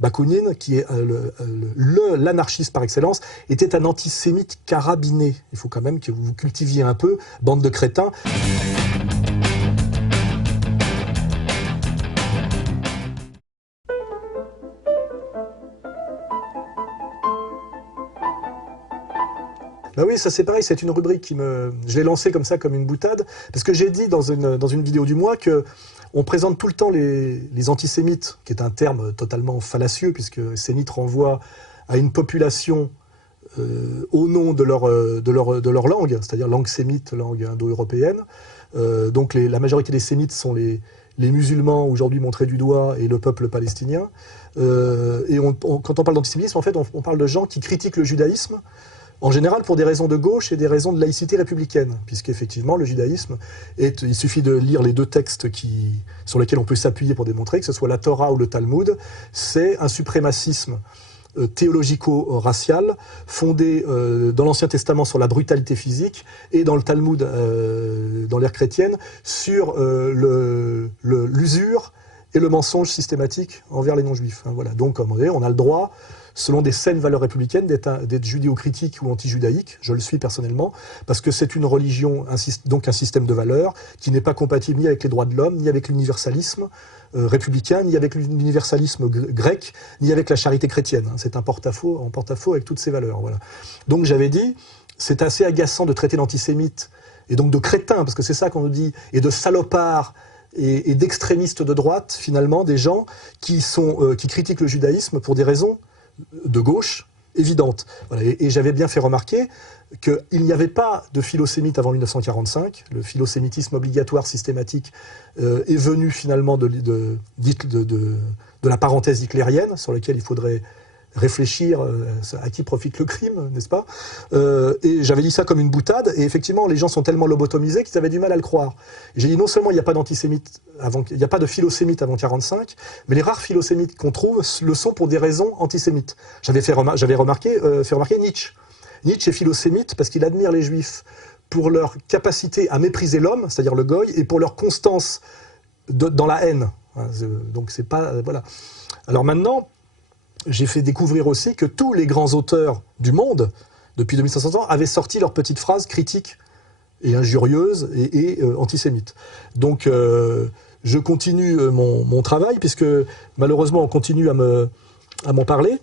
Bakounine, qui est l'anarchiste par excellence, était un antisémite carabiné. Il faut quand même que vous vous cultiviez un peu, bande de crétins. Ben oui, ça c'est pareil, c'est une rubrique qui me... Je l'ai lancée comme ça, comme une boutade, parce que j'ai dit dans une vidéo du mois que on présente tout le temps les antisémites, qui est un terme totalement fallacieux, puisque sémite renvoie à une population au nom de leur langue, c'est-à-dire langue sémite, langue indo-européenne. Donc la majorité des sémites sont les musulmans, aujourd'hui montrés du doigt, et le peuple palestinien. Et quand on parle d'antisémitisme, en fait, on parle de gens qui critiquent le judaïsme, en général pour des raisons de gauche et des raisons de laïcité républicaine, puisqu'effectivement le judaïsme, il suffit de lire les deux textes sur lesquels on peut s'appuyer pour démontrer, que ce soit la Torah ou le Talmud, c'est un suprémacisme théologico-racial fondé dans l'Ancien Testament sur la brutalité physique et dans le Talmud, dans l'ère chrétienne, sur l'usure et le mensonge systématique envers les non-juifs. Voilà. Donc, comme on a le droit, selon des saines valeurs républicaines, d'être judéo-critique ou anti-judaïque. Je le suis personnellement, parce que c'est une religion, donc un système de valeurs, qui n'est pas compatible ni avec les droits de l'homme, ni avec l'universalisme républicain, ni avec l'universalisme grec, ni avec la charité chrétienne. C'est un porte-à-faux avec toutes ces valeurs. Voilà. Donc j'avais dit, c'est assez agaçant de traiter d'antisémites, et donc de crétins, parce que c'est ça qu'on nous dit, et de salopards, et d'extrémistes de droite, finalement, des gens qui critiquent le judaïsme pour des raisons de gauche évidente. Voilà. Et j'avais bien fait remarquer qu'il n'y avait pas de philosémite avant 1945. Le philosémitisme obligatoire systématique est venu finalement de la parenthèse hitlérienne, sur laquelle il faudrait réfléchir à qui profite le crime, n'est-ce pas? Et j'avais dit ça comme une boutade, et effectivement, les gens sont tellement lobotomisés qu'ils avaient du mal à le croire. J'ai dit non seulement il n'y a pas d'antisémite il n'y a pas de philosémite avant 1945, mais les rares philosémites qu'on trouve le sont pour des raisons antisémites. J'avais fait remarquer Nietzsche. Nietzsche est philosémite parce qu'il admire les juifs pour leur capacité à mépriser l'homme, c'est-à-dire le goy, et pour leur constance dans la haine. Donc c'est pas... voilà. Alors maintenant, j'ai fait découvrir aussi que tous les grands auteurs du monde, depuis 2500 ans, avaient sorti leurs petites phrases critiques et injurieuses et antisémites. Donc je continue mon travail, puisque malheureusement on continue à m'en parler.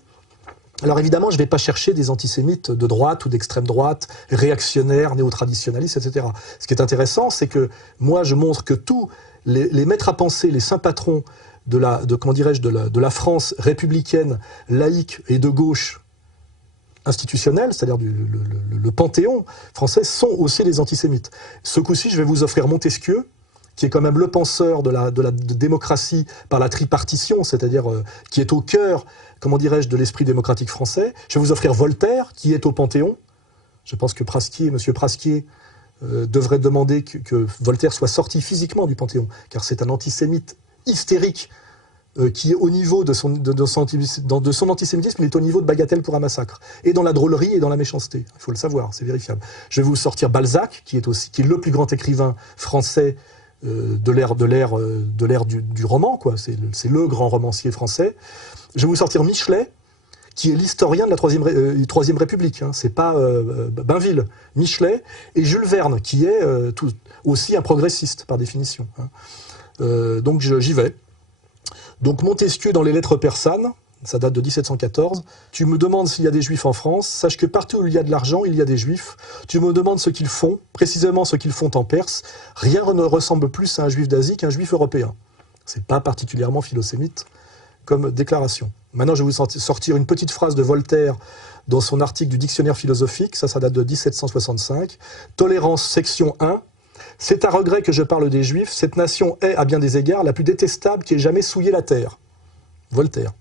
Alors évidemment, je ne vais pas chercher des antisémites de droite ou d'extrême droite, réactionnaires, néo-traditionalistes, etc. Ce qui est intéressant, c'est que moi je montre que tous les maîtres à penser, les saints patrons de la France républicaine, laïque et de gauche institutionnelle, c'est-à-dire le panthéon français, sont aussi des antisémites. Ce coup-ci, je vais vous offrir Montesquieu, qui est quand même le penseur de la démocratie par la tripartition, c'est-à-dire qui est au cœur, comment dirais-je, de l'esprit démocratique français. Je vais vous offrir Voltaire, qui est au Panthéon. Je pense que M. Prasquier devrait demander que Voltaire soit sorti physiquement du Panthéon, car c'est un antisémite hystérique qui est au niveau de son antisémitisme, il est au niveau de bagatelle pour un massacre. Et dans la drôlerie et dans la méchanceté. Il faut le savoir, c'est vérifiable. Je vais vous sortir Balzac, qui est le plus grand écrivain français de l'ère du roman, quoi. C'est le grand romancier français. Je vais vous sortir Michelet, qui est l'historien de la Troisième République. Hein. C'est pas Bainville. Michelet et Jules Verne, qui est aussi un progressiste, par définition. Hein. Donc j'y vais. Donc Montesquieu dans les lettres persanes, ça date de 1714. Tu me demandes s'il y a des juifs en France, sache que partout où il y a de l'argent, il y a des juifs. Tu me demandes ce qu'ils font, précisément ce qu'ils font en Perse. Rien ne ressemble plus à un juif d'Asie qu'un juif européen. C'est pas particulièrement philosémite comme déclaration. Maintenant, je vais vous sortir une petite phrase de Voltaire dans son article du dictionnaire philosophique, ça date de 1765. Tolérance, section 1. C'est à regret que je parle des Juifs, cette nation est, à bien des égards, la plus détestable qui ait jamais souillé la terre. Voltaire.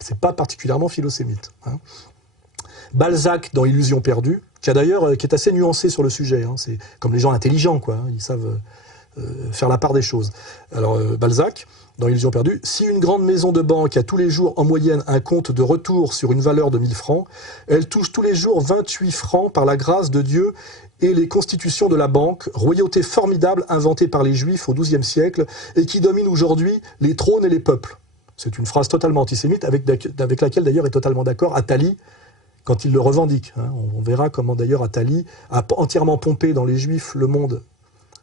C'est pas particulièrement philosémite. Hein. Balzac dans Illusion perdue, qui est assez nuancé sur le sujet. Hein. C'est comme les gens intelligents, quoi. Hein. Ils savent faire la part des choses. Alors Balzac, dans Illusion perdue, si une grande maison de banque a tous les jours en moyenne un compte de retour sur une valeur de 1000 francs, elle touche tous les jours 28 francs par la grâce de Dieu et les constitutions de la banque, royauté formidable inventée par les Juifs au XIIe siècle et qui domine aujourd'hui les trônes et les peuples. C'est une phrase totalement antisémite, avec laquelle d'ailleurs est totalement d'accord Attali, quand il le revendique. Hein. On verra comment d'ailleurs Attali a entièrement pompé dans les Juifs le monde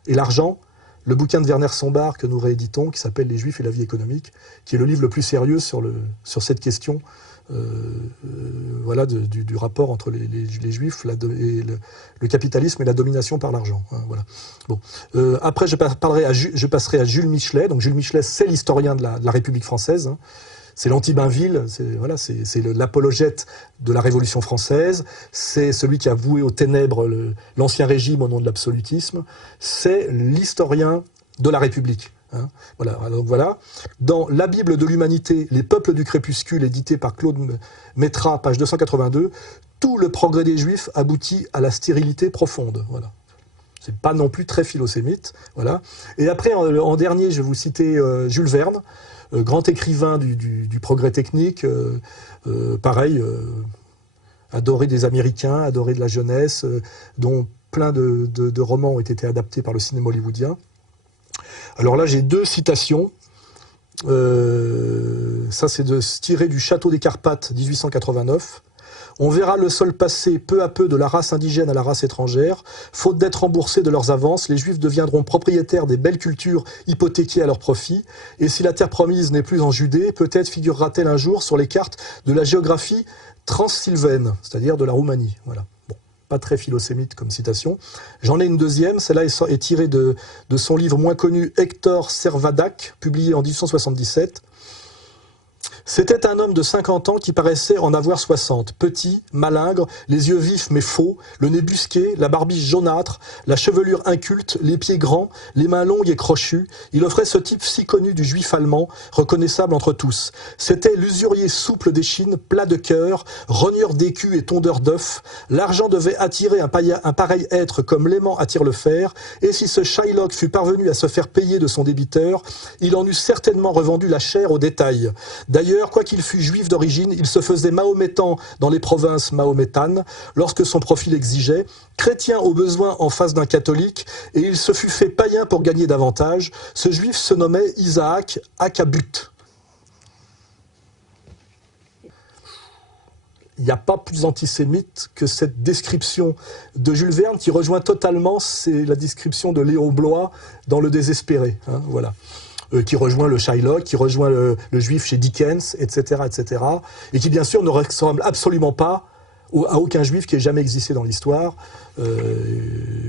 et l'argent, le bouquin de Werner Sombart que nous rééditons, qui s'appelle « Les Juifs et la vie économique », qui est le livre le plus sérieux sur cette question voilà, du rapport entre les Juifs et le capitalisme et la domination par l'argent. Hein, voilà. Bon. Après, je passerai à Jules Michelet. Donc Jules Michelet, c'est l'historien de la République française. Hein. C'est l'anti-Bainville, c'est l'apologète de la Révolution française, c'est celui qui a voué aux ténèbres l'ancien régime au nom de l'absolutisme, c'est l'historien de la République. Hein. Voilà. Donc voilà. Dans La Bible de l'humanité, les peuples du crépuscule, édité par Claude Métras, page 282, tout le progrès des Juifs aboutit à la stérilité profonde. Voilà. C'est pas non plus très philosémite. Voilà. Et après, en dernier, je vais vous citer Jules Verne, grand écrivain du progrès technique, pareil, adoré des Américains, adoré de la jeunesse, dont plein de romans ont été adaptés par le cinéma hollywoodien. Alors là, j'ai deux citations. Ça, c'est tiré du Château des Carpates, 1889. On verra le sol passer peu à peu de la race indigène à la race étrangère. Faute d'être remboursés de leurs avances, les Juifs deviendront propriétaires des belles cultures hypothéquées à leur profit. Et si la terre promise n'est plus en Judée, peut-être figurera-t-elle un jour sur les cartes de la géographie transsylvaine, c'est-à-dire de la Roumanie. Voilà. Bon, pas très philosémite comme citation. J'en ai une deuxième. Celle-là est tirée de son livre moins connu, Hector Servadac, publié en 1877. C'était un homme de 50 ans qui paraissait en avoir 60, petit, malingre, les yeux vifs mais faux, le nez busqué, la barbiche jaunâtre, la chevelure inculte, les pieds grands, les mains longues et crochues. Il offrait ce type si connu du juif allemand, reconnaissable entre tous. C'était l'usurier souple d'échine, plat de cœur, rogneur d'écus et tondeur d'œufs. L'argent devait attirer un pareil être comme l'aimant attire le fer, et si ce Shylock fût parvenu à se faire payer de son débiteur, il en eût certainement revendu la chair au détail. D'ailleurs, quoiqu'il fût juif d'origine, il se faisait mahométan dans les provinces mahométanes, lorsque son profil exigeait, chrétien au besoin en face d'un catholique, et il se fut fait païen pour gagner davantage. Ce juif se nommait Isaac Hakabut. Il n'y a pas plus antisémite que cette description de Jules Verne qui rejoint totalement la description de Léon Bloy dans Le Désespéré. Hein, voilà. Qui rejoint le Shylock, qui rejoint le juif chez Dickens, etc., etc., et qui bien sûr ne ressemble absolument pas à aucun juif qui ait jamais existé dans l'histoire,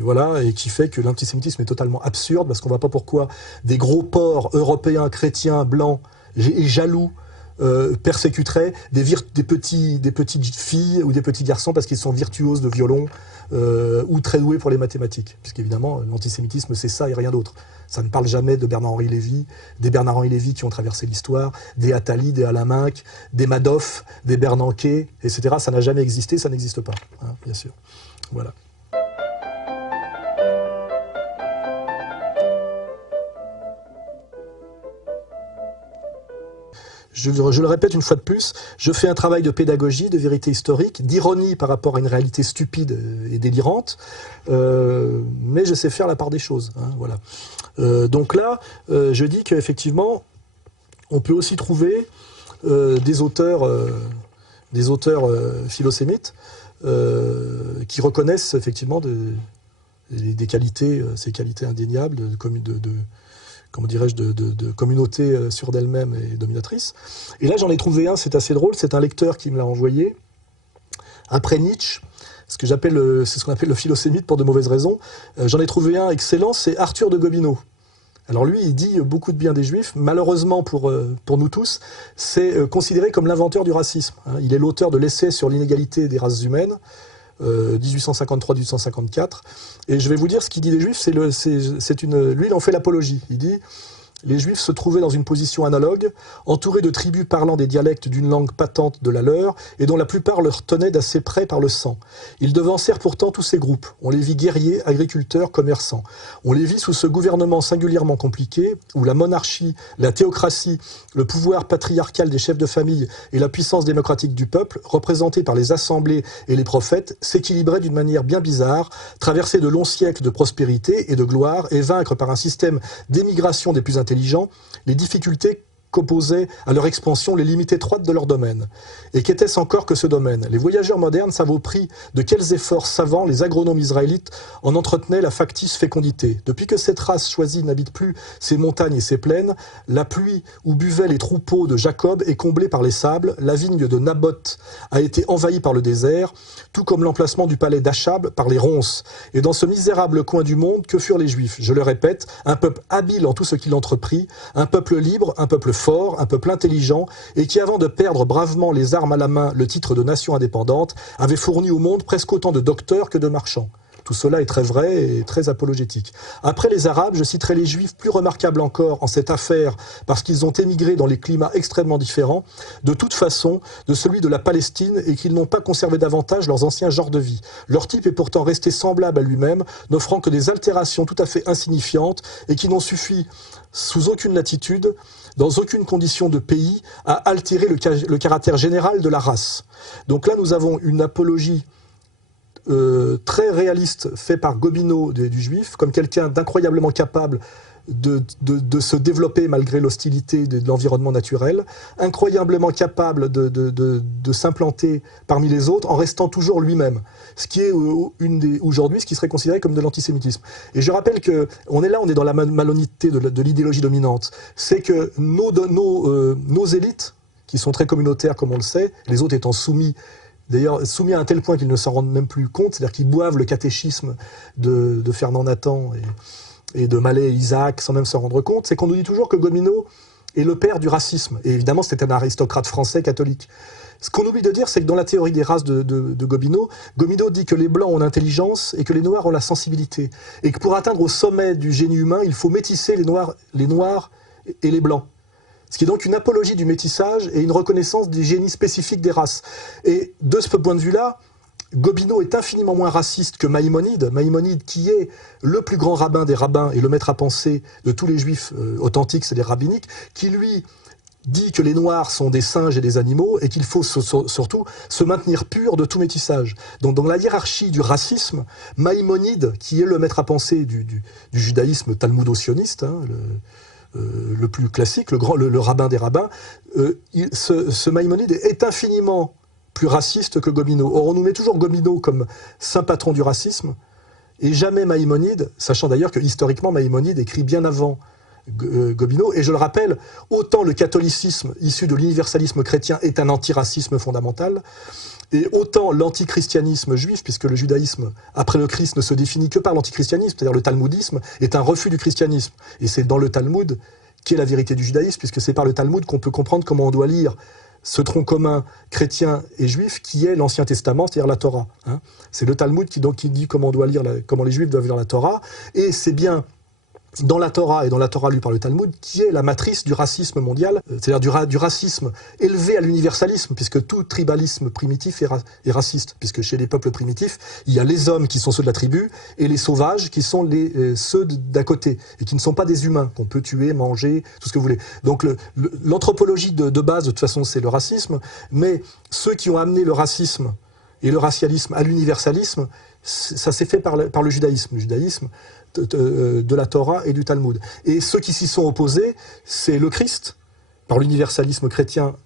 voilà, et qui fait que l'antisémitisme est totalement absurde, parce qu'on ne voit pas pourquoi des gros porcs européens, chrétiens, blancs et jaloux persécuteraient des petites filles ou des petits garçons parce qu'ils sont virtuoses de violon ou très doués pour les mathématiques. Puisqu'évidemment, l'antisémitisme, c'est ça et rien d'autre. Ça ne parle jamais de Bernard-Henri Lévy, des Bernard-Henri Lévy qui ont traversé l'histoire, des Attali, des Alain Minck, des Madoff, des Bernanke, etc. Ça n'a jamais existé, ça n'existe pas, hein, bien sûr. Voilà. Je le répète une fois de plus, je fais un travail de pédagogie, de vérité historique, d'ironie par rapport à une réalité stupide et délirante, mais je sais faire la part des choses. Hein, voilà. Donc là, je dis qu'effectivement, on peut aussi trouver des auteurs philosémites qui reconnaissent effectivement des qualités, ces qualités indéniables comment dirais-je, de communauté sûre d'elle-même et dominatrice. Et là, j'en ai trouvé un, c'est assez drôle, c'est un lecteur qui me l'a envoyé, après Nietzsche, c'est ce qu'on appelle le philosémite pour de mauvaises raisons. J'en ai trouvé un excellent, c'est Arthur de Gobineau. Alors lui, il dit beaucoup de bien des Juifs, malheureusement pour nous tous, c'est considéré comme l'inventeur du racisme. Hein. Il est l'auteur de l'essai sur l'inégalité des races humaines, 1853-1854, et je vais vous dire ce qu'il dit des Juifs, lui il en fait l'apologie, il dit « Les Juifs se trouvaient dans une position analogue, entourés de tribus parlant des dialectes d'une langue patente de la leur, et dont la plupart leur tenaient d'assez près par le sang. Ils devancèrent pourtant tous ces groupes. On les vit guerriers, agriculteurs, commerçants. On les vit sous ce gouvernement singulièrement compliqué, où la monarchie, la théocratie, le pouvoir patriarcal des chefs de famille et la puissance démocratique du peuple, représentés par les assemblées et les prophètes, s'équilibraient d'une manière bien bizarre, traverser de longs siècles de prospérité et de gloire, et vaincre par un système d'émigration des plus intelligents les difficultés qu'opposaient à leur expansion les limites étroites de leur domaine. Et qu'était-ce encore que ce domaine? Les voyageurs modernes savent au prix de quels efforts savants les agronomes israélites en entretenaient la factice fécondité. Depuis que cette race choisie n'habite plus ces montagnes et ces plaines, la pluie où buvaient les troupeaux de Jacob est comblée par les sables, la vigne de Naboth a été envahie par le désert, tout comme l'emplacement du palais d'Achab par les ronces. Et dans ce misérable coin du monde, que furent les Juifs? Je le répète, un peuple habile en tout ce qu'il entreprit, un peuple libre, un peuple fort, un peuple intelligent, et qui, avant de perdre bravement les armes à la main le titre de nation indépendante, avait fourni au monde presque autant de docteurs que de marchands. Tout cela est très vrai et très apologétique. Après les Arabes, je citerai les Juifs plus remarquables encore en cette affaire parce qu'ils ont émigré dans les climats extrêmement différents, de toute façon, de celui de la Palestine et qu'ils n'ont pas conservé davantage leurs anciens genres de vie. Leur type est pourtant resté semblable à lui-même, n'offrant que des altérations tout à fait insignifiantes et qui n'ont suffi, sous aucune latitude, dans aucune condition de pays, à altérer le caractère général de la race. Donc là, nous avons une apologie très réaliste fait par Gobineau du juif, comme quelqu'un d'incroyablement capable de se développer malgré l'hostilité de l'environnement naturel, incroyablement capable de s'implanter parmi les autres en restant toujours lui-même, ce qui est aujourd'hui ce qui serait considéré comme de l'antisémitisme. Et je rappelle que on est dans la malhonnêteté de l'idéologie dominante, c'est que nos élites, qui sont très communautaires comme on le sait, les autres étant soumis à un tel point qu'ils ne s'en rendent même plus compte, c'est-à-dire qu'ils boivent le catéchisme de Fernand Nathan et de Mallet et Isaac sans même s'en rendre compte, c'est qu'on nous dit toujours que Gobineau est le père du racisme. Et évidemment, c'est un aristocrate français catholique. Ce qu'on oublie de dire, c'est que dans la théorie des races de Gobineau, Gobineau dit que les Blancs ont l'intelligence et que les Noirs ont la sensibilité. Et que pour atteindre au sommet du génie humain, il faut métisser les Noirs et les Blancs. Ce qui est donc une apologie du métissage et une reconnaissance des génies spécifiques des races. Et de ce point de vue-là, Gobineau est infiniment moins raciste que Maïmonide. Maïmonide, qui est le plus grand rabbin des rabbins et le maître à penser de tous les juifs authentiques, c'est-à-dire rabbiniques, qui lui dit que les Noirs sont des singes et des animaux et qu'il faut surtout se maintenir pur de tout métissage. Donc dans la hiérarchie du racisme, Maïmonide, qui est le maître à penser du judaïsme talmudo-sioniste, hein, le plus classique, le rabbin des rabbins, ce Maïmonide est infiniment plus raciste que Gobineau. Or, on nous met toujours Gobineau comme saint patron du racisme, et jamais Maïmonide, sachant d'ailleurs que historiquement Maïmonide écrit bien avant Gobineau, et je le rappelle, autant le catholicisme issu de l'universalisme chrétien est un antiracisme fondamental, et autant l'antichristianisme juif, puisque le judaïsme, après le Christ, ne se définit que par l'antichristianisme, c'est-à-dire le talmudisme, est un refus du christianisme. Et c'est dans le Talmud qu'est la vérité du judaïsme, puisque c'est par le Talmud qu'on peut comprendre comment on doit lire ce tronc commun chrétien et juif qui est l'Ancien Testament, c'est-à-dire la Torah. Hein. C'est le Talmud qui dit comment on doit lire, comment les Juifs doivent lire la Torah, et c'est bien dans la Torah, et dans la Torah lue par le Talmud, qui est la matrice du racisme mondial, c'est-à-dire du racisme élevé à l'universalisme, puisque tout tribalisme primitif est raciste, puisque chez les peuples primitifs, il y a les hommes qui sont ceux de la tribu, et les sauvages qui sont ceux d'à côté, et qui ne sont pas des humains, qu'on peut tuer, manger, tout ce que vous voulez. Donc l'anthropologie de base, de toute façon, c'est le racisme, mais ceux qui ont amené le racisme et le racialisme à l'universalisme, ça s'est fait par le judaïsme. Le judaïsme de la Torah et du Talmud. Et ceux qui s'y sont opposés, c'est le Christ, par l'universalisme chrétien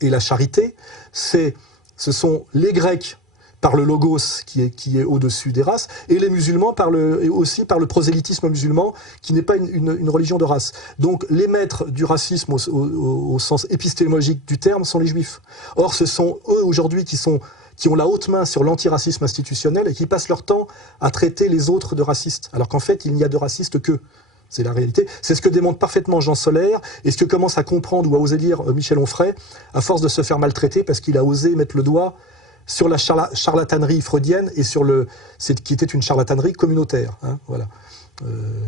et la charité, ce sont les Grecs par le logos qui est au-dessus des races, et les musulmans et aussi par le prosélytisme musulman, qui n'est pas une religion de race. Donc les maîtres du racisme au sens épistémologique du terme sont les Juifs. Or ce sont eux aujourd'hui qui ont la haute main sur l'antiracisme institutionnel et qui passent leur temps à traiter les autres de racistes, alors qu'en fait, il n'y a de racistes qu'eux. C'est la réalité. C'est ce que démontre parfaitement Jean Solaire et ce que commence à comprendre ou à oser lire Michel Onfray, à force de se faire maltraiter parce qu'il a osé mettre le doigt sur la charlatanerie freudienne et qui était une charlatanerie communautaire. Hein, voilà.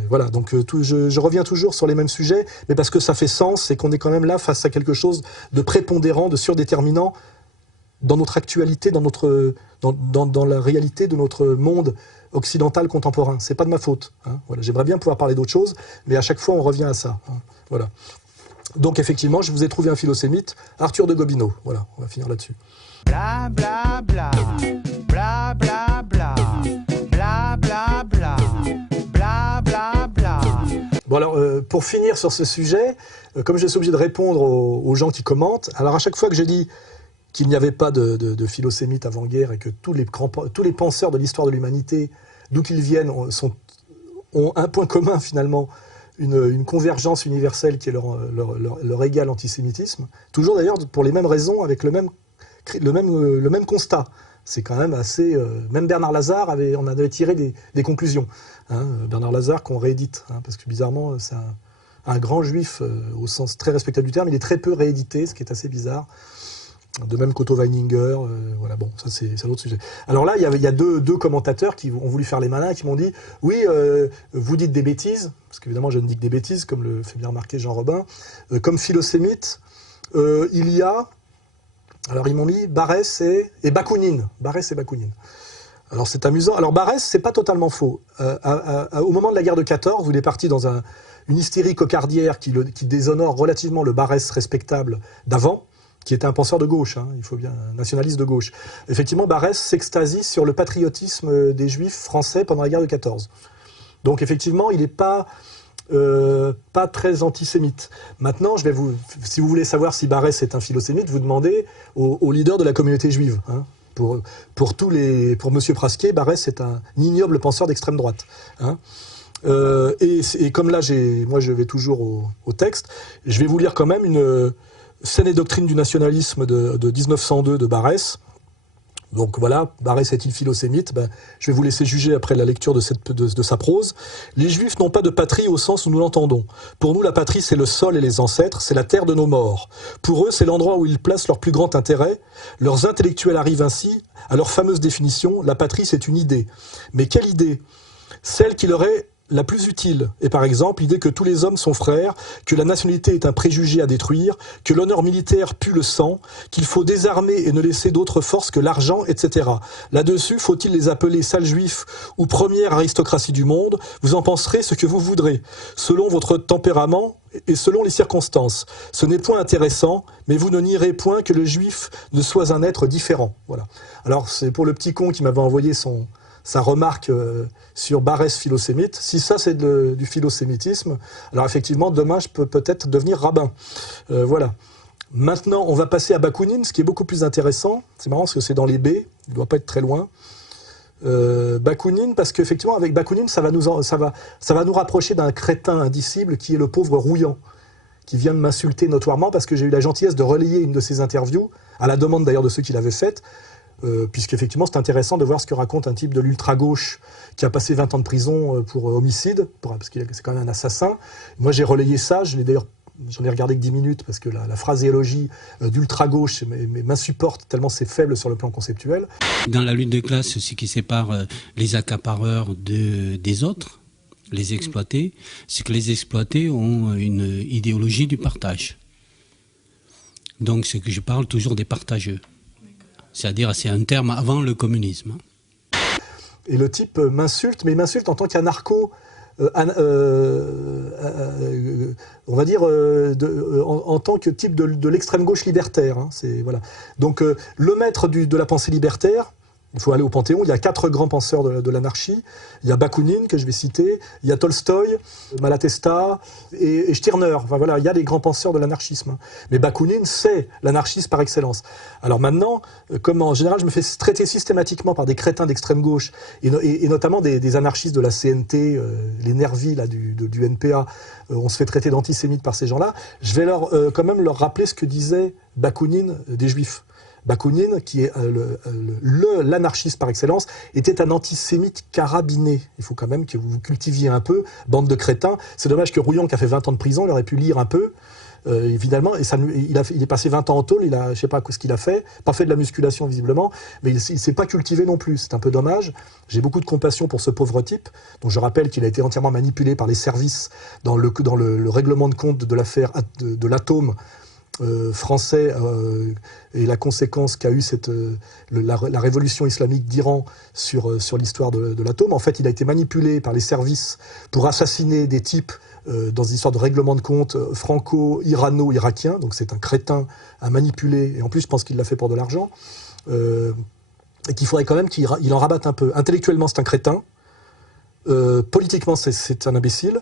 Voilà, donc je reviens toujours sur les mêmes sujets, mais parce que ça fait sens et qu'on est quand même là face à quelque chose de prépondérant, de surdéterminant, dans notre actualité, dans la réalité de notre monde occidental contemporain. C'est pas de ma faute. Hein, voilà. J'aimerais bien pouvoir parler d'autre chose, mais à chaque fois on revient à ça. Hein, voilà. Donc effectivement, je vous ai trouvé un philosémite, Arthur de Gobineau. Voilà, on va finir là-dessus. Bla bla bla, bla bla bla, bla bla bla, bla bla bla. Bon alors, pour finir sur ce sujet, comme je suis obligé de répondre aux gens qui commentent, alors à chaque fois que je dis qu'il n'y avait pas de philosémites avant-guerre et que tous les penseurs de l'histoire de l'humanité, d'où qu'ils viennent, ont un point commun finalement, une convergence universelle qui est leur égal antisémitisme, toujours d'ailleurs pour les mêmes raisons, avec le même constat. C'est quand même assez... même Bernard Lazare on avait tiré des conclusions. Hein, Bernard Lazare qu'on réédite, hein, parce que bizarrement c'est un grand juif au sens très respectable du terme, il est très peu réédité, ce qui est assez bizarre. De même qu'Otto Weininger, voilà, bon, ça c'est un autre sujet. Alors là, il y a deux commentateurs qui ont voulu faire les malins, qui m'ont dit « Oui, vous dites des bêtises », parce qu'évidemment je ne dis que des bêtises, comme le fait bien remarquer Jean Robin, comme philosémite, il y a, alors ils m'ont mis Barès et Bakounine. Barès et Bakounine. Alors c'est amusant. Alors Barès, c'est pas totalement faux. Au moment de la guerre de 14, où il est parti dans une hystérie cocardière qui déshonore relativement le Barès respectable d'avant, qui était un penseur de gauche, hein, il faut bien, un nationaliste de gauche. Effectivement, Barès s'extasie sur le patriotisme des Juifs français pendant la guerre de 14. Donc effectivement, il n'est pas très antisémite. Maintenant, si vous voulez savoir si Barès est un philosémite, vous demandez aux leaders de la communauté juive. Hein. Pour M. Prasquier, Barès est un ignoble penseur d'extrême droite. Hein. Et comme là, moi je vais toujours au texte, je vais vous lire quand même une Scène et doctrine du nationalisme de 1902 de Barès. Donc voilà, Barès est-il philosémite? Je vais vous laisser juger après la lecture de sa prose. Les Juifs n'ont pas de patrie au sens où nous l'entendons. Pour nous, la patrie, c'est le sol et les ancêtres, c'est la terre de nos morts. Pour eux, c'est l'endroit où ils placent leur plus grand intérêt. Leurs intellectuels arrivent ainsi à leur fameuse définition, la patrie, c'est une idée. Mais quelle idée? Celle qui leur est la plus utile est par exemple l'idée que tous les hommes sont frères, que la nationalité est un préjugé à détruire, que l'honneur militaire pue le sang, qu'il faut désarmer et ne laisser d'autre force que l'argent, etc. Là-dessus, faut-il les appeler sales juifs ou première aristocratie du monde? Vous en penserez ce que vous voudrez, selon votre tempérament et selon les circonstances. Ce n'est point intéressant, mais vous ne nierez point que le juif ne soit un être différent. Voilà. Alors c'est pour le petit con qui m'avait envoyé sa remarque sur Barès philosémite. Si ça c'est du philosémitisme, alors effectivement demain je peux peut-être devenir rabbin. Voilà. Maintenant on va passer à Bakounine, ce qui est beaucoup plus intéressant. C'est marrant parce que c'est dans les baies, il ne doit pas être très loin. Bakounine, parce qu'effectivement avec Bakounine ça va nous rapprocher d'un crétin indicible qui est le pauvre Rouillant, qui vient de m'insulter notoirement parce que j'ai eu la gentillesse de relayer une de ses interviews, à la demande d'ailleurs de ceux qui l'avaient faite. Puisqu'effectivement c'est intéressant de voir ce que raconte un type de l'ultra-gauche qui a passé 20 ans de prison pour homicide, parce que c'est quand même un assassin. Moi j'ai relayé ça, j'en ai regardé que 10 minutes parce que la phraséologie d'ultra-gauche m'insupporte tellement c'est faible sur le plan conceptuel. Dans la lutte de classe, ce qui sépare les accapareurs des autres, les exploités, c'est que les exploités ont une idéologie du partage. Donc c'est que je parle toujours des partageux. C'est-à-dire, c'est un terme avant le communisme. Et le type m'insulte, mais il m'insulte en tant qu'anarcho, on va dire, en tant que type de l'extrême gauche libertaire. Hein, voilà. Donc, le maître de la pensée libertaire, il faut aller au Panthéon, il y a 4 grands penseurs de l'anarchie. Il y a Bakounine, que je vais citer, il y a Tolstoï, Malatesta et Stirner. Enfin voilà, il y a les grands penseurs de l'anarchisme. Mais Bakounine, c'est l'anarchiste par excellence. Alors maintenant, comme en général, je me fais traiter systématiquement par des crétins d'extrême gauche, et notamment des anarchistes de la CNT, les nervis là, du NPA, on se fait traiter d'antisémites par ces gens-là, je vais quand même leur rappeler ce que disait Bakounine des Juifs. Bakounine, qui est l'anarchiste par excellence, était un antisémite carabiné. Il faut quand même que vous cultiviez un peu, bande de crétins. C'est dommage que Rouillant, qui a fait 20 ans de prison, il aurait pu lire un peu, évidemment, et il est passé 20 ans en tôle, je ne sais pas ce qu'il a fait, pas fait de la musculation visiblement, mais il ne s'est pas cultivé non plus. C'est un peu dommage. J'ai beaucoup de compassion pour ce pauvre type, dont je rappelle qu'il a été entièrement manipulé par les services dans le règlement de compte de l'affaire de l'atome, français et la conséquence qu'a eu la révolution islamique d'Iran sur l'histoire de l'atome. En fait, il a été manipulé par les services pour assassiner des types dans une histoire de règlement de compte franco-irano-irakien. Donc c'est un crétin à manipuler, et en plus je pense qu'il l'a fait pour de l'argent, et qu'il faudrait quand même qu'il en rabatte un peu. Intellectuellement c'est un crétin, Politiquement, c'est un imbécile.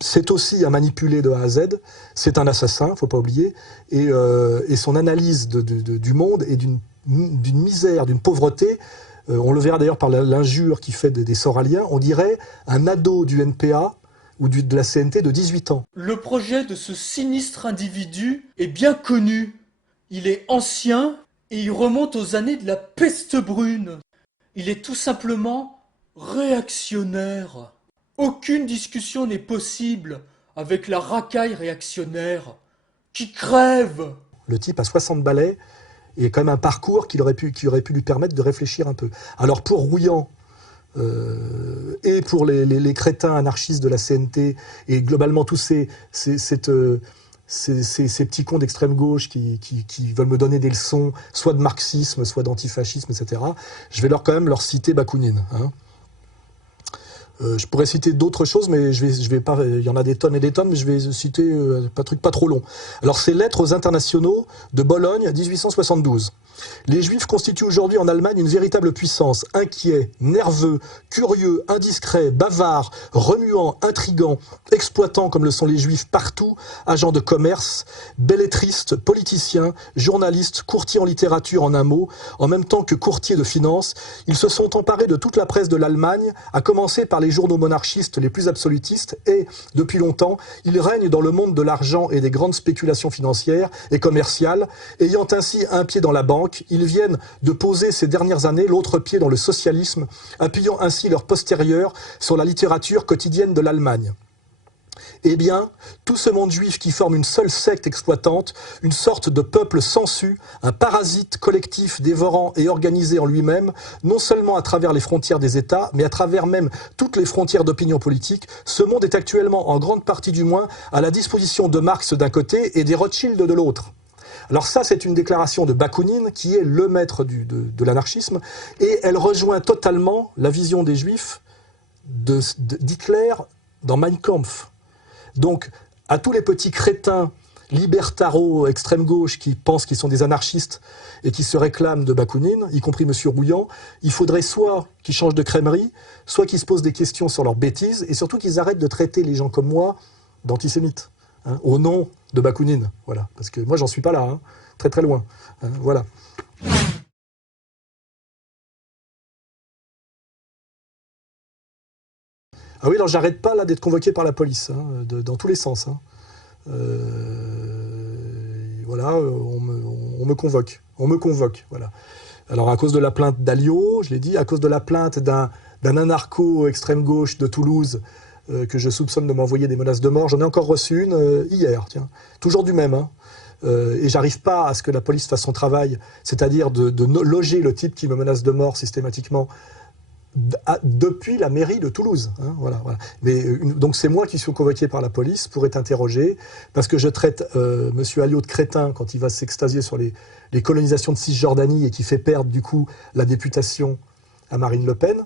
C'est aussi un manipulé de A à Z. C'est un assassin, faut pas oublier. Et son analyse du monde est d'une misère, d'une pauvreté. On le verra d'ailleurs par l'injure qui fait des Soraliens. On dirait un ado du NPA ou de la CNT de 18 ans. Le projet de ce sinistre individu est bien connu. Il est ancien et il remonte aux années de la peste brune. Il est tout simplement réactionnaire. Aucune discussion n'est possible avec la racaille réactionnaire qui crève. Le type a 60 balais et quand même un parcours qui aurait pu lui permettre de réfléchir un peu. Alors pour Rouillant et pour les crétins anarchistes de la CNT et globalement tous ces petits cons d'extrême gauche qui veulent me donner des leçons, soit de marxisme, soit d'antifascisme, etc., je vais quand même leur citer Bakounine. Hein. Je pourrais citer d'autres choses, mais je vais pas. Il y en a des tonnes et des tonnes, mais je vais citer un truc pas trop long. Alors, c'est Lettres aux internationaux de Bologne, 1872. Les Juifs constituent aujourd'hui en Allemagne une véritable puissance, inquiets, nerveux, curieux, indiscrets, bavards, remuants, intrigants, exploitants comme le sont les Juifs partout, agents de commerce, bellétristes, politiciens, journalistes, courtiers en littérature en un mot, en même temps que courtiers de finance, ils se sont emparés de toute la presse de l'Allemagne, à commencer par les journaux monarchistes les plus absolutistes et, depuis longtemps, ils règnent dans le monde de l'argent et des grandes spéculations financières et commerciales, ayant ainsi un pied dans la banque. Ils viennent de poser ces dernières années l'autre pied dans le socialisme, appuyant ainsi leur postérieur sur la littérature quotidienne de l'Allemagne. Eh bien, tout ce monde juif qui forme une seule secte exploitante, une sorte de peuple sensu, un parasite collectif dévorant et organisé en lui-même, non seulement à travers les frontières des États, mais à travers même toutes les frontières d'opinion politique, ce monde est actuellement, en grande partie du moins, à la disposition de Marx d'un côté et des Rothschild de l'autre. Alors ça, c'est une déclaration de Bakounine, qui est le maître de l'anarchisme, et elle rejoint totalement la vision des Juifs d'Hitler dans Mein Kampf. Donc, à tous les petits crétins libertaros extrême gauche qui pensent qu'ils sont des anarchistes et qui se réclament de Bakounine, y compris M. Rouillant, il faudrait soit qu'ils changent de crèmerie, soit qu'ils se posent des questions sur leurs bêtises, et surtout qu'ils arrêtent de traiter les gens comme moi d'antisémites. Hein, au nom de Bakounine, voilà, parce que moi j'en suis pas là, hein, très très loin, hein, voilà. Ah oui, alors j'arrête pas là d'être convoqué par la police, hein, dans tous les sens. Hein. Voilà, on me convoque, voilà. Alors à cause de la plainte d'Alliot, je l'ai dit, à cause de la plainte d'un anarcho extrême gauche de Toulouse, que je soupçonne de m'envoyer des menaces de mort. J'en ai encore reçu une hier, tiens. Toujours du même. Hein. Et j'arrive pas à ce que la police fasse son travail, c'est-à-dire de loger le type qui me menace de mort systématiquement depuis la mairie de Toulouse. Hein, voilà. Mais, donc c'est moi qui suis convoqué par la police pour être interrogé, parce que je traite M. Alliot de crétin quand il va s'extasier sur les colonisations de Cisjordanie et qui fait perdre du coup la députation à Marine Le Pen.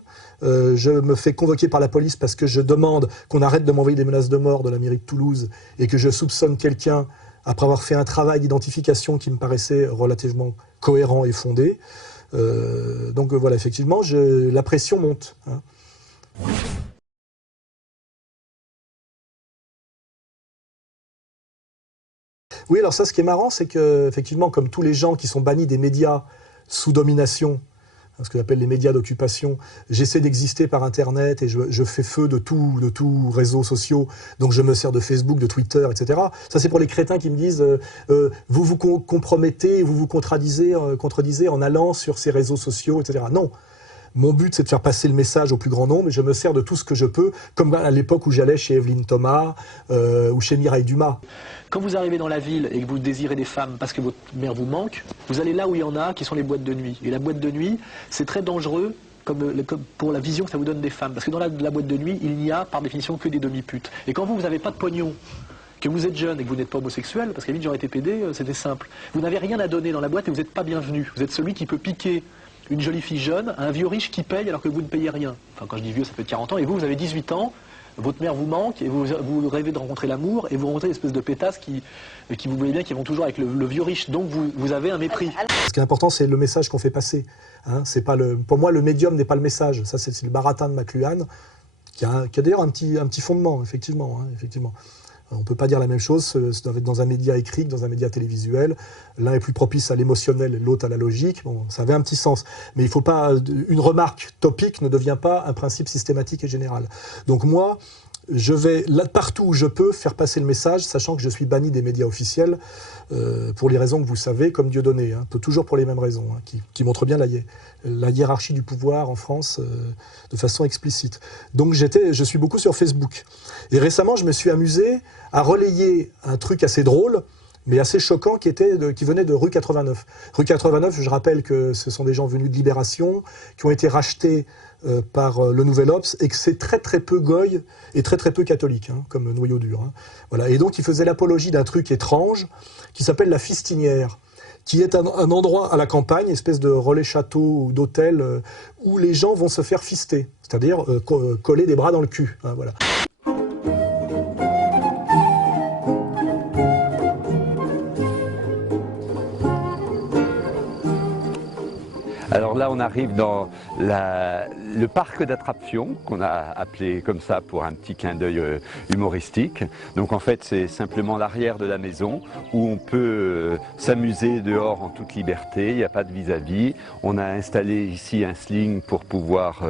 Je me fais convoquer par la police parce que je demande qu'on arrête de m'envoyer des menaces de mort de la mairie de Toulouse et que je soupçonne quelqu'un après avoir fait un travail d'identification qui me paraissait relativement cohérent et fondé. Donc voilà, effectivement, la pression monte. Hein. Oui, alors ça, ce qui est marrant, c'est que, effectivement, comme tous les gens qui sont bannis des médias sous domination, ce que j'appelle les médias d'occupation, j'essaie d'exister par Internet et je fais feu de tout réseaux sociaux, donc je me sers de Facebook, de Twitter, etc. Ça, c'est pour les crétins qui me disent vous vous compromettez, vous vous contredisez en allant sur ces réseaux sociaux, etc. Non. Mon but, c'est de faire passer le message au plus grand nombre, et je me sers de tout ce que je peux, comme à l'époque où j'allais chez Evelyne Thomas ou chez Mireille Dumas. Quand vous arrivez dans la ville et que vous désirez des femmes parce que votre mère vous manque, vous allez là où il y en a, qui sont les boîtes de nuit. Et la boîte de nuit, c'est très dangereux comme pour la vision que ça vous donne des femmes. Parce que dans la boîte de nuit, il n'y a par définition que des demi-putes. Et quand vous n'avez pas de pognon, que vous êtes jeune et que vous n'êtes pas homosexuel, parce qu'à la limite j'aurais été pédé, c'était simple. Vous n'avez rien à donner dans la boîte et vous n'êtes pas bienvenu. Vous êtes celui qui peut piquer une jolie fille jeune, un vieux riche qui paye alors que vous ne payez rien. Enfin, quand je dis vieux, ça peut être 40 ans, et vous avez 18 ans, votre mère vous manque et vous rêvez de rencontrer l'amour et vous rencontrez une espèce de pétasse qui vous voyez bien, qui vont toujours avec le vieux riche. Donc vous avez un mépris. Ce qui est important, c'est le message qu'on fait passer. Hein, c'est pas pour moi, le médium n'est pas le message. Ça, c'est le baratin de McLuhan, qui a d'ailleurs un petit fondement, effectivement. Hein, effectivement. On ne peut pas dire la même chose, ça doit être dans un média écrit que dans un média télévisuel. L'un est plus propice à l'émotionnel, l'autre à la logique. Bon, ça avait un petit sens. Mais il faut pas, une remarque topique ne devient pas un principe systématique et général. Donc moi, je vais, là, partout où je peux, faire passer le message, sachant que je suis banni des médias officiels, pour les raisons que vous savez, comme Dieudonné, hein, toujours pour les mêmes raisons, hein, qui montrent bien la hiérarchie du pouvoir en France de façon explicite. Donc je suis beaucoup sur Facebook. Et récemment, je me suis amusé à relayer un truc assez drôle, mais assez choquant, qui venait de rue 89. Rue 89, je rappelle que ce sont des gens venus de Libération, qui ont été rachetés par le Nouvel Obs, et que c'est très très peu goy et très très peu catholique, hein, comme noyau dur. Hein. Voilà. Et donc, il faisait l'apologie d'un truc étrange, qui s'appelle la Fistinière, qui est un endroit à la campagne, espèce de relais château ou d'hôtel, où les gens vont se faire fister, c'est-à-dire coller des bras dans le cul. Hein, voilà. Alors là, on arrive dans le parc d'attraction, qu'on a appelé comme ça pour un petit clin d'œil humoristique. Donc en fait, c'est simplement l'arrière de la maison où on peut s'amuser dehors en toute liberté, il n'y a pas de vis-à-vis. On a installé ici un sling pour pouvoir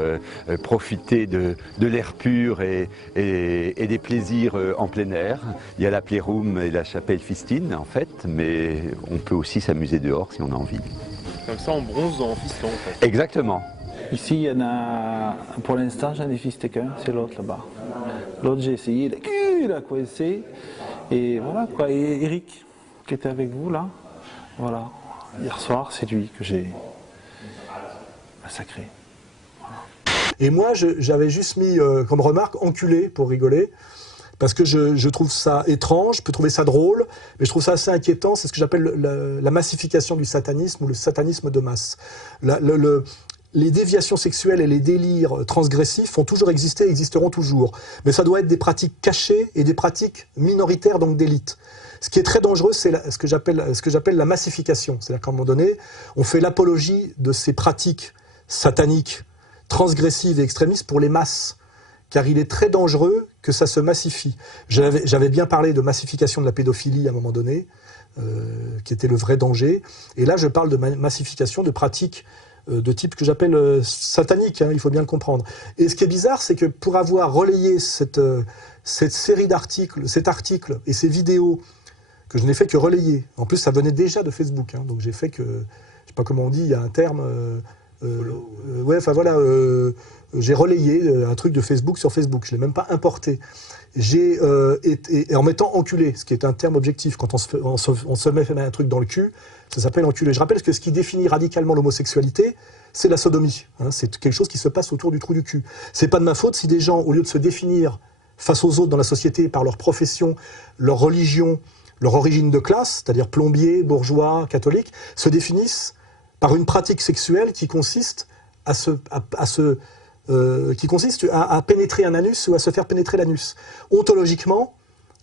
profiter de l'air pur et des plaisirs en plein air. Il y a la Playroom et la chapelle Fistine en fait, mais on peut aussi s'amuser dehors si on a envie. Comme ça, on bronze en fiston. En fait. Exactement. Ici, il y en a, pour l'instant, j'en ai fisté qu'un, c'est l'autre là-bas. L'autre, j'ai essayé, il a coincé. Et voilà quoi. Et Eric, qui était avec vous là, voilà. Hier soir, c'est lui que j'ai massacré. Voilà. Et moi, j'avais juste mis comme remarque enculé pour rigoler. Parce que je trouve ça étrange, je peux trouver ça drôle, mais je trouve ça assez inquiétant. C'est ce que j'appelle la massification du satanisme ou le satanisme de masse. Les déviations sexuelles et les délires transgressifs ont toujours existé et existeront toujours. Mais ça doit être des pratiques cachées et des pratiques minoritaires, donc d'élite. Ce qui est très dangereux, c'est ce que j'appelle la massification. C'est-à-dire qu'à un moment donné, on fait l'apologie de ces pratiques sataniques, transgressives et extrémistes pour les masses. Car il est très dangereux que ça se massifie. J'avais bien parlé de massification de la pédophilie à un moment donné, qui était le vrai danger. Et là, je parle de massification de pratiques de type que j'appelle satanique, hein, il faut bien le comprendre. Et ce qui est bizarre, c'est que pour avoir relayé cette série d'articles, cet article et ces vidéos, que je n'ai fait que relayer, en plus ça venait déjà de Facebook, hein, donc j'ai fait que, je ne sais pas comment on dit, il y a un terme... ouais, enfin voilà... j'ai relayé un truc de Facebook sur Facebook, je ne l'ai même pas importé. Et en mettant enculé, ce qui est un terme objectif, quand on se met un truc dans le cul, ça s'appelle enculé. Je rappelle que ce qui définit radicalement l'homosexualité, c'est la sodomie. Hein, c'est quelque chose qui se passe autour du trou du cul. C'est pas de ma faute si des gens, au lieu de se définir face aux autres dans la société par leur profession, leur religion, leur origine de classe, c'est-à-dire plombier, bourgeois, catholique, se définissent par une pratique sexuelle qui consiste à pénétrer un anus ou à se faire pénétrer l'anus. Ontologiquement,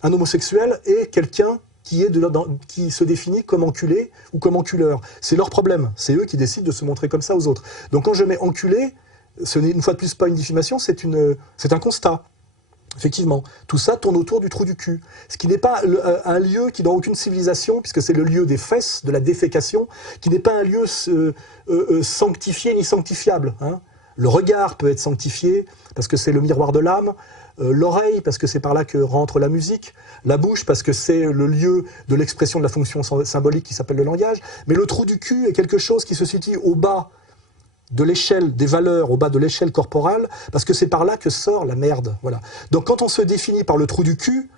un homosexuel est quelqu'un qui se définit comme enculé ou comme enculeur. C'est leur problème. C'est eux qui décident de se montrer comme ça aux autres. Donc quand je mets enculé, ce n'est une fois de plus pas une diffamation, c'est un constat. Effectivement, tout ça tourne autour du trou du cul. Ce qui n'est pas un lieu qui, dans aucune civilisation, puisque c'est le lieu des fesses, de la défécation, qui n'est pas un lieu sanctifié ni sanctifiable. Hein. Le regard peut être sanctifié, parce que c'est le miroir de l'âme, l'oreille, parce que c'est par là que rentre la musique, la bouche, parce que c'est le lieu de l'expression de la fonction symbolique qui s'appelle le langage, mais le trou du cul est quelque chose qui se situe au bas de l'échelle des valeurs, au bas de l'échelle corporelle, parce que c'est par là que sort la merde. Voilà. Donc quand on se définit par le trou du cul,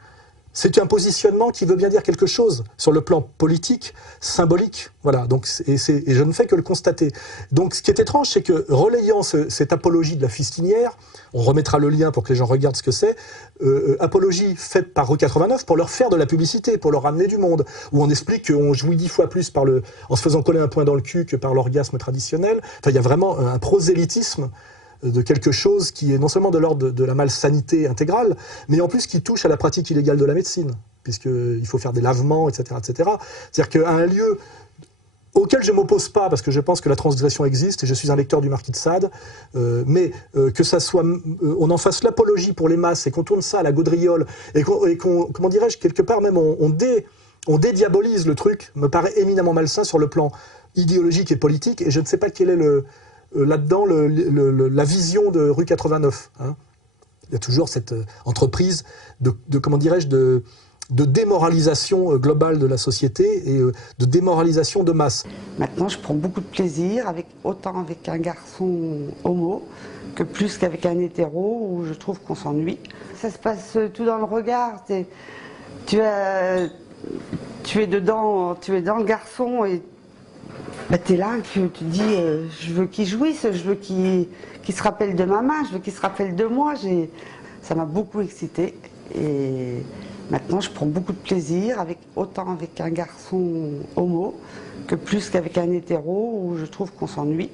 c'est un positionnement qui veut bien dire quelque chose sur le plan politique, symbolique. Voilà. Donc, et je ne fais que le constater. Donc ce qui est étrange, c'est que relayant cette apologie de la fistinière, on remettra le lien pour que les gens regardent ce que c'est, apologie faite par Rue 89 pour leur faire de la publicité, pour leur ramener du monde, où on explique qu'on jouit 10 fois plus en se faisant coller un point dans le cul que par l'orgasme traditionnel. Enfin, il y a vraiment un prosélytisme de quelque chose qui est non seulement de l'ordre de la malsanité intégrale, mais en plus qui touche à la pratique illégale de la médecine, puisqu'il faut faire des lavements, etc. etc. C'est-à-dire qu'à un lieu auquel je ne m'oppose pas, parce que je pense que la transgression existe, et je suis un lecteur du Marquis de Sade, mais que ça soit, on en fasse l'apologie pour les masses, et qu'on tourne ça à la gaudriole, et qu'on comment dirais-je, quelque part même, on dédiabolise le truc, me paraît éminemment malsain sur le plan idéologique et politique, et je ne sais pas quel est là-dedans la vision de rue 89. Hein. Il y a toujours cette entreprise de comment dirais-je, de démoralisation globale de la société et de démoralisation de masse. Maintenant, je prends beaucoup de plaisir, autant avec un garçon homo que plus qu'avec un hétéro, où je trouve qu'on s'ennuie. Ça se passe tout dans le regard. Tu es dedans le garçon et tu es là, tu te dis je veux qu'il jouisse, je veux qu'il se rappelle de ma main, je veux qu'il se rappelle de moi. Ça m'a beaucoup excitée et maintenant je prends beaucoup de plaisir, autant avec un garçon homo que plus qu'avec un hétéro, où je trouve qu'on s'ennuie.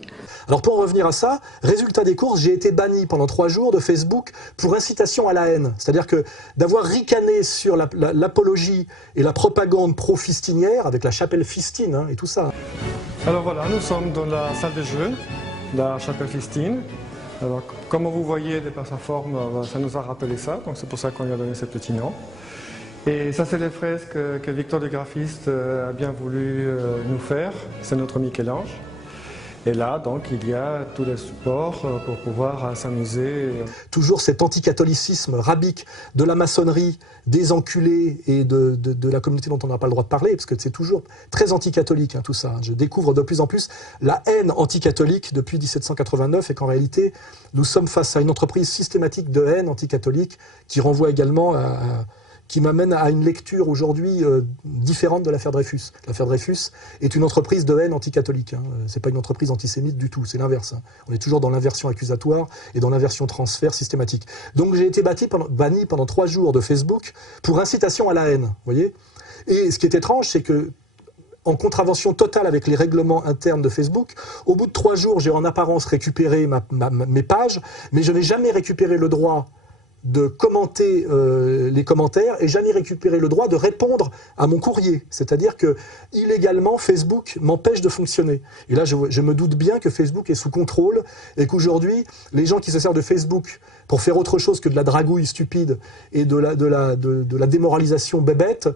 Alors pour en revenir à ça, résultat des courses, j'ai été banni pendant 3 jours de Facebook pour incitation à la haine. C'est-à-dire que d'avoir ricané sur l'apologie et la propagande pro-fistinière, avec la chapelle Fistine hein, et tout ça. Alors voilà, nous sommes dans la salle de jeu de la chapelle Fistine. Alors, comme vous voyez par sa forme, ça nous a rappelé ça, donc c'est pour ça qu'on lui a donné ce petit nom. Et ça, c'est les fresques que Victor le graphiste a bien voulu nous faire. C'est notre Michel-Ange. Et là, donc, il y a tous les supports pour pouvoir s'amuser. Toujours cet anticatholicisme rabique de la maçonnerie, des enculés et de la communauté dont on n'a pas le droit de parler, parce que c'est toujours très anticatholique hein, tout ça. Je découvre de plus en plus la haine anticatholique depuis 1789 et qu'en réalité, nous sommes face à une entreprise systématique de haine anticatholique qui renvoie également qui m'amène à une lecture aujourd'hui différente de l'affaire Dreyfus. L'affaire Dreyfus est une entreprise de haine anticatholique. Hein. C'est pas une entreprise antisémite du tout, c'est l'inverse. Hein. On est toujours dans l'inversion accusatoire et dans l'inversion transfert systématique. Donc j'ai été banni pendant 3 jours de Facebook pour incitation à la haine. Vous voyez ? Et ce qui est étrange, c'est que en contravention totale avec les règlements internes de Facebook, au bout de 3 jours, j'ai en apparence récupéré mes pages, mais je n'ai jamais récupéré le droit de commenter les commentaires et jamais récupérer le droit de répondre à mon courrier. C'est-à-dire que, illégalement, Facebook m'empêche de fonctionner. Et là, je me doute bien que Facebook est sous contrôle et qu'aujourd'hui, les gens qui se servent de Facebook pour faire autre chose que de la dragouille stupide et de la démoralisation bébête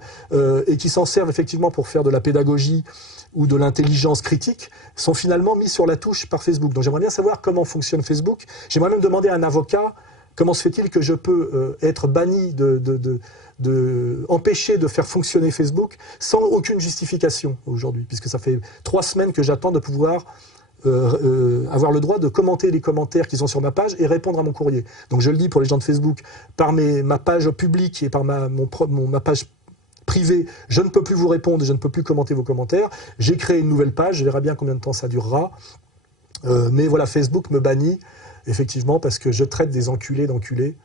et qui s'en servent effectivement pour faire de la pédagogie ou de l'intelligence critique, sont finalement mis sur la touche par Facebook. Donc j'aimerais bien savoir comment fonctionne Facebook. J'aimerais même demander à un avocat comment se fait-il que je peux être banni, empêché de faire fonctionner Facebook sans aucune justification aujourd'hui, puisque ça fait 3 semaines que j'attends de pouvoir avoir le droit de commenter les commentaires qui sont sur ma page et répondre à mon courrier. Donc je le dis pour les gens de Facebook, par ma page publique et par ma page privée, je ne peux plus vous répondre, je ne peux plus commenter vos commentaires. J'ai créé une nouvelle page, je verrai bien combien de temps ça durera. Mais voilà, Facebook me bannit. Effectivement, parce que je traite des enculés d'enculés,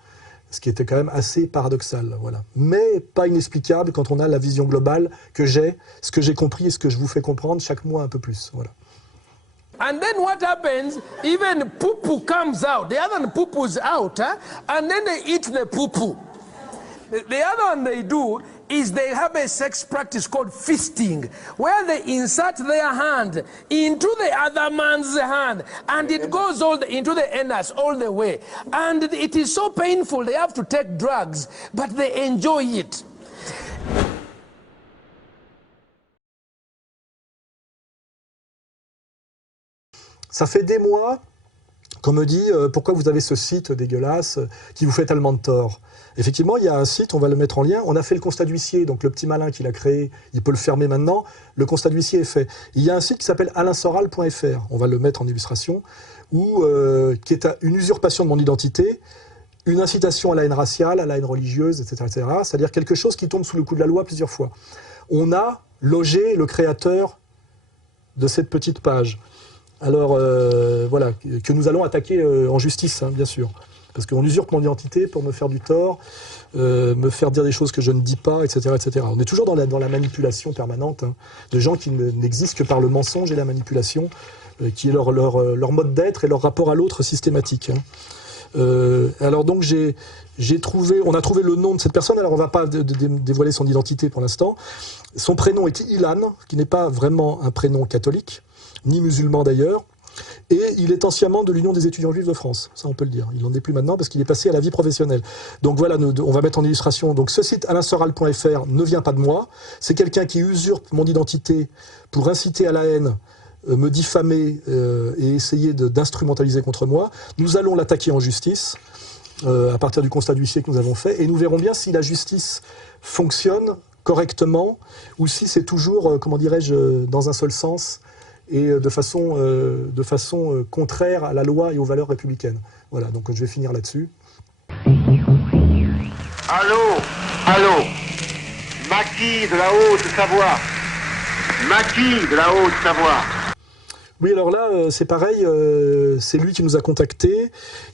ce qui était quand même assez paradoxal. Voilà. Mais pas inexplicable quand on a la vision globale que j'ai, ce que j'ai compris et ce que je vous fais comprendre chaque mois un peu plus. Voilà. And then what happens, even poo-poo comes out. The other poo-poo's out, and then they eat the poo-poo. The other one they do is they have a sex practice called fisting, where they insert their hand into the other man's hand, and it goes into the anus all the way. And it is so painful, they have to take drugs, but they enjoy it. Ça fait des mois qu'on me dit pourquoi vous avez ce site dégueulasse qui vous fait tellement de tort. Effectivement, il y a un site, on va le mettre en lien. On a fait le constat d'huissier, donc le petit malin qui l'a créé, il peut le fermer maintenant. Le constat d'huissier est fait. Il y a un site qui s'appelle alainsoral.fr, on va le mettre en illustration, qui est une usurpation de mon identité, une incitation à la haine raciale, à la haine religieuse, etc. etc. C'est-à-dire quelque chose qui tombe sous le coup de la loi plusieurs fois. On a logé le créateur de cette petite page. Alors, voilà, que nous allons attaquer en justice, hein, bien sûr. Parce qu'on usurpe mon identité pour me faire du tort, me faire dire des choses que je ne dis pas, etc. etc. On est toujours dans la manipulation permanente, hein, de gens qui n'existent que par le mensonge et la manipulation. qui est leur mode d'être et leur rapport à l'autre systématique. Alors donc on a trouvé le nom de cette personne, alors on ne va pas dévoiler son identité pour l'instant. Son prénom est Ilan, qui n'est pas vraiment un prénom catholique, ni musulman d'ailleurs, et il est ancien membre de l'Union des étudiants juifs de France, ça on peut le dire. Il n'en est plus maintenant parce qu'il est passé à la vie professionnelle. Donc voilà, on va mettre en illustration. Donc ce site alainsoral.fr ne vient pas de moi, c'est quelqu'un qui usurpe mon identité pour inciter à la haine, me diffamer et essayer d'instrumentaliser contre moi. Nous allons l'attaquer en justice à partir du constat d'huissier que nous avons fait, et nous verrons bien si la justice fonctionne correctement ou si c'est toujours, comment dirais-je, dans un seul sens et de façon contraire à la loi et aux valeurs républicaines. Voilà, donc je vais finir là-dessus. Allô, Maquis de la Haute-Savoie. Maquis de la Haute-Savoie. Oui, alors là, c'est pareil, c'est lui qui nous a contactés.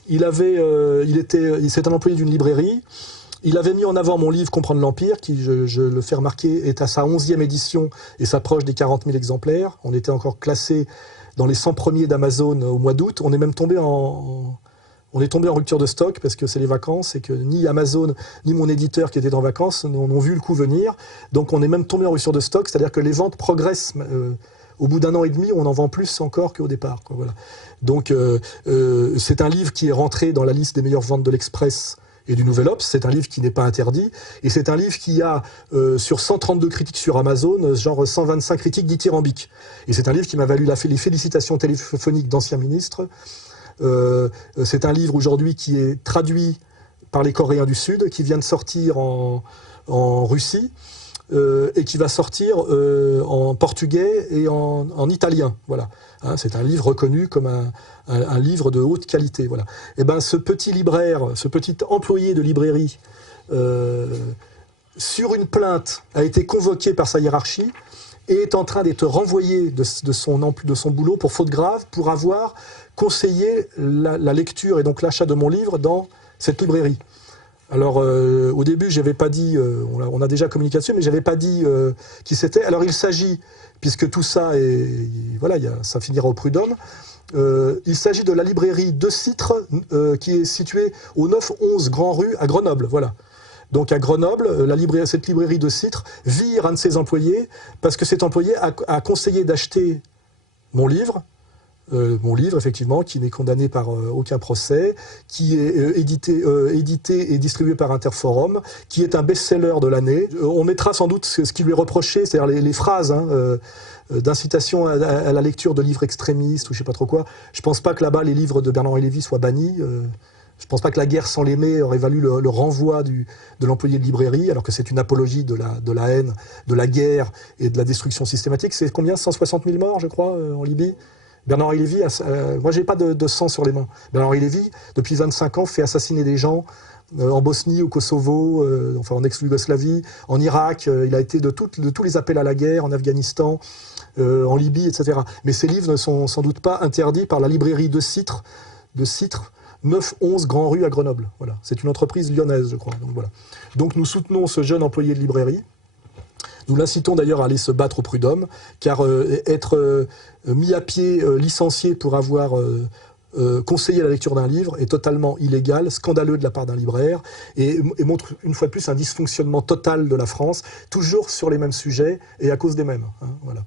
C'est un employé d'une librairie. Il avait mis en avant mon livre « Comprendre l'Empire », qui, je le fais remarquer, est à sa 11e édition et s'approche des 40 000 exemplaires. On était encore classé dans les 100 premiers d'Amazon au mois d'août. On est même tombé en rupture de stock parce que c'est les vacances et que ni Amazon ni mon éditeur qui était en vacances n'ont vu le coup venir. Donc on est même tombé en rupture de stock, c'est-à-dire que les ventes progressent. Au bout d'un an et demi, on en vend plus encore qu'au départ, quoi, voilà. Donc c'est un livre qui est rentré dans la liste des meilleures ventes de l'Express et du Nouvel Obs. C'est un livre qui n'est pas interdit, et c'est un livre qui a, sur 132 critiques sur Amazon, genre 125 critiques dithyrambiques. Et c'est un livre qui m'a valu les félicitations téléphoniques d'anciens ministres. C'est un livre aujourd'hui qui est traduit par les Coréens du Sud, qui vient de sortir en Russie, et qui va sortir en portugais et en italien. Voilà. Hein, c'est un livre reconnu comme un livre de haute qualité. Voilà. Et ben, ce petit libraire, ce petit employé de librairie, sur une plainte, a été convoqué par sa hiérarchie et est en train d'être renvoyé de son boulot pour faute grave, pour avoir conseillé la lecture et donc l'achat de mon livre dans cette librairie. Alors, au début, j'avais pas dit, on a déjà communiqué dessus, mais j'avais pas dit qui c'était. Alors, il s'agit, puisque tout ça ça finira au prud'homme, il s'agit de la librairie de Citre, qui est située au 9-11 Grand Rue à Grenoble, voilà. Donc à Grenoble, cette librairie de Citre vire un de ses employés, parce que cet employé a conseillé d'acheter mon livre, effectivement, qui n'est condamné par aucun procès, qui est édité et distribué par Interforum, qui est un best-seller de l'année. On mettra sans doute ce qui lui est reproché, c'est-à-dire les phrases d'incitation à la lecture de livres extrémistes ou je sais pas trop quoi. Je pense pas que là-bas les livres de Bernard-Henri Lévy soient bannis. Je pense pas que La guerre sans l'aimer aurait valu le renvoi de l'employé de librairie, alors que c'est une apologie de la haine, de la guerre et de la destruction systématique. C'est combien, 160 000 morts, je crois, en Libye? Bernard-Henri Lévy, moi j'ai pas de sang sur les mains. Bernard-Henri Lévy, depuis 25 ans, fait assassiner des gens en Bosnie, au Kosovo, en ex-Yougoslavie, en Irak. Il a été de tous les appels à la guerre, en Afghanistan, en Libye, etc. Mais ces livres ne sont sans doute pas interdits par la librairie de Citre, 9-11 Grand Rue à Grenoble. Voilà. C'est une entreprise lyonnaise, je crois. Donc, voilà. Donc nous soutenons ce jeune employé de librairie. Nous l'incitons d'ailleurs à aller se battre au prud'homme, car être mis à pied, licencié pour avoir conseillé la lecture d'un livre est totalement illégal, scandaleux de la part d'un libraire, et montre une fois de plus un dysfonctionnement total de la France, toujours sur les mêmes sujets et à cause des mêmes. Hein, voilà.